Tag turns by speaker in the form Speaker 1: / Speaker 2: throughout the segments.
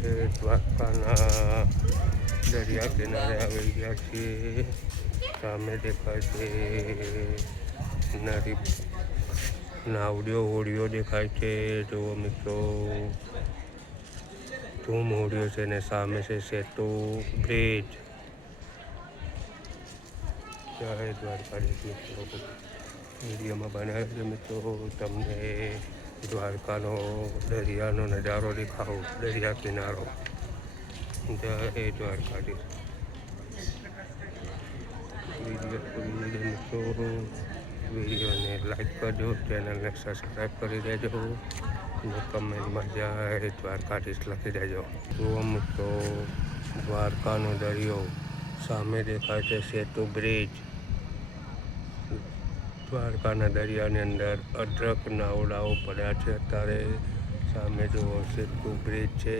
Speaker 1: દ્વારકાના દરિયા કિનારે આવી ગયા છીએ સામે દેખાય છે. નદી નાવડીઓ હોડીઓ દેખાય છે જુઓ મિત્રો. ધૂમ હોડીઓ છે ને સામે છે સેતુ બ્રિજ. જય દ્વારકાધીશ મિત્રો. વિડીયોમાં બનાવ્યો છે મિત્રો તમને. દ્વારકાનો, દરિયાનો નજારો દેખાવો, દરિયા કિનારો. જય દ્વારકાધીશ. વિડીયોને લાઈક કરજો, ચેનલને સબસ્ક્રાઈબ કરી દેજો. અને કમેન્ટમાં જય દ્વારકાધીશ લખી દેજો. જુઓ મિત્રો, દ્વારકાનો દરિયો સામે દેખાય છે સેતુ બ્રિજ. દ્વારકાના દરિયાની અંદર અઢળક નાવડાઓ પડ્યા છે. અત્યારે સામે જુઓ સેતુ બ્રિજ છે.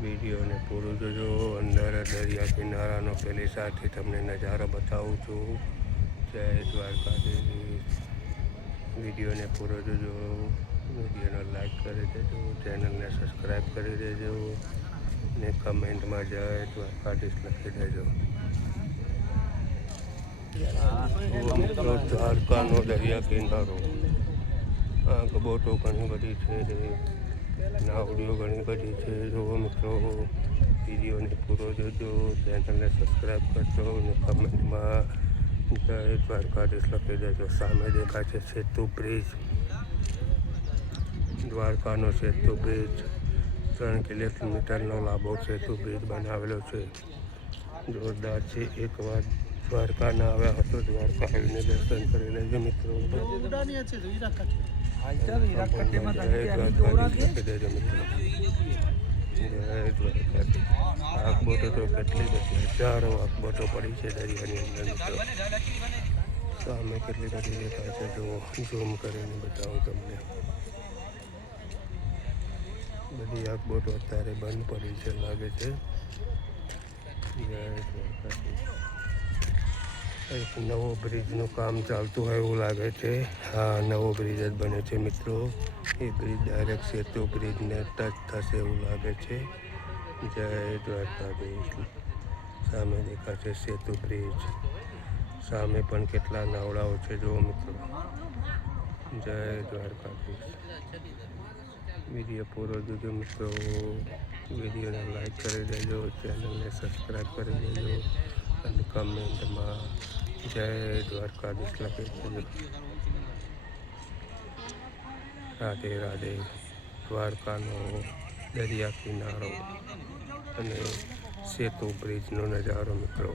Speaker 1: વિડીયોને પૂરું જોજો. અંદર દરિયા કિનારાનો પેલી સાથે તમને નજારો બતાવું છું. જય દ્વારકાધીશ. વિડીયોને પૂરો જોજો. વિડીયોને લાઈક કરી દેજો. ચેનલને સબસ્ક્રાઈબ કરી દેજો. ને કમેન્ટમાં જય દ્વારકાધીશ લખી દેજો. મિત્રો દ્વારકાનો દરિયા કિનારો આ બોટો ઘણી બધી છે નાવડીઓ ઘણી બધી છે જુઓ મિત્રો વિડીયોને પૂરો જોજો ચેનલને સબસ્ક્રાઈબ કરજો અને કમેન્ટમાં જય દ્વારકાધીશ લખી દેજો સામે દેખાય છે સેતુ બ્રિજ દ્વારકાનો સેતુ બ્રિજ ત્રણ કિલોમીટરનો લાંબો સેતુ બ્રિજ બનાવેલો છે જોરદાર છે એકવાર દ્વારકા દ્વારકાના આવ્યા હતો દ્વારકા આવીને દર્શન કરી લેજો મિત્રો દેજો આકબોટો તો કેટલી બધી હજારો આકબોટો પડી છે દરિયાની અંદર મિત્રો. સામે કેટલી બધી દેખાય છે જો ઝૂમ કરીને બતાવું તમને બધી આકબોટો અત્યારે બંધ પડી છે લાગે છે જય દ્વારકા એક નવો બ્રિજનું કામ ચાલતું હોય એવું લાગે છે. હા, નવો બ્રિજ જ બને છે મિત્રો. એ બ્રિજ ડાયરેક્ટ સેતુ બ્રિજને ટચ થશે એવું લાગે છે. જય દ્વારકા બ્રિજ સામે દેખાશે સેતુ બ્રિજ. સામે પણ કેટલા નાવડાઓ છે જુઓ મિત્રો. જય દ્વારકાધીશ. વીડિયો પૂરો જોજો મિત્રો. વિડીયોને લાઈક કરી દેજો, ચેનલને સબસ્ક્રાઈબ કરી દેજો. અને કમેન્ટમાં જય દ્વારકાધીશ લખી રાધે રાધે દ્વારકાનો દરિયા કિનારો અને સેતુ બ્રિજનો નજારો મિત્રો.